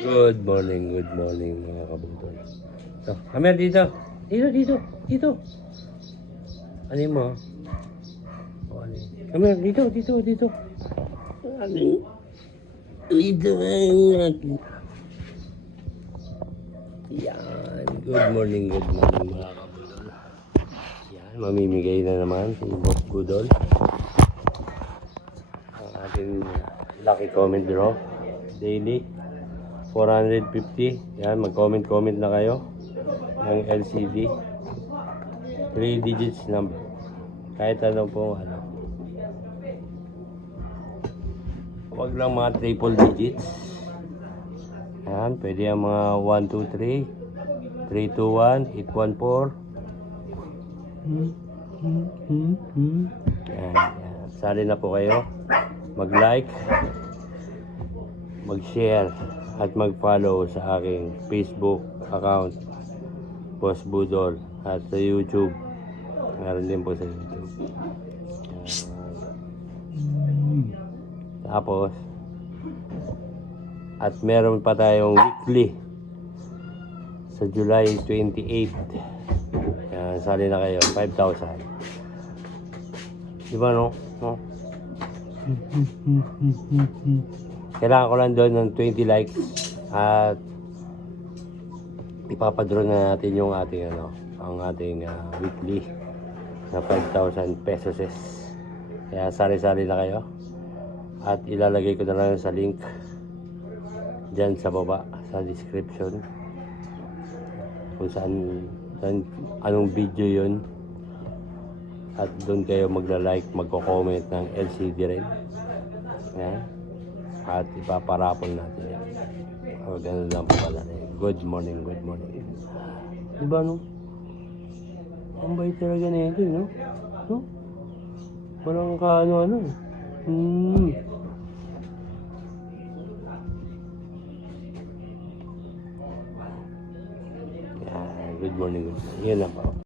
Good morning mga kabutol. So, kami dito. Dito. Ano yun mo? O, ano yun? Kami dito. Ano yun? Dito. Yan. Good morning mga kabutol. Yan, mamimigay na naman si Boss Budol. Ang ating lucky comment draw. Daily. 450. Yan, mag-comment na kayo ng LCD. 3 digits number. Kahit ano po, ano. Huwag lang mga triple digits. Yan, pwede ang mga 1, 2, 3, 3, 2, 1, 8, 1, 4. Yan. Sali na po kayo. Mag-like, mag-share, at mag-follow sa aking Facebook account, Boss Budol, at sa YouTube. Meron din po sa YouTube. Tapos, at meron pa tayong weekly sa July 28. Yan, sali na kayo, 5,000. Diba no? Kailangan ko lang doon ng 20 likes at ipapadraw na natin yung ating ang ating weekly na 5,000 pesos. Kaya sali-sali na kayo at ilalagay ko na lang sa link dyan sa baba sa description kung saan anong video yun, at doon kayo magla-like, magko-comment ng LCD rin. Yan. At ipaparapol natin yan. O, ganun lang po pala. Good morning. Diba no? Ang bait talaga na ito, no? Walang kaano-ano. Yan, good morning. Yan lang po.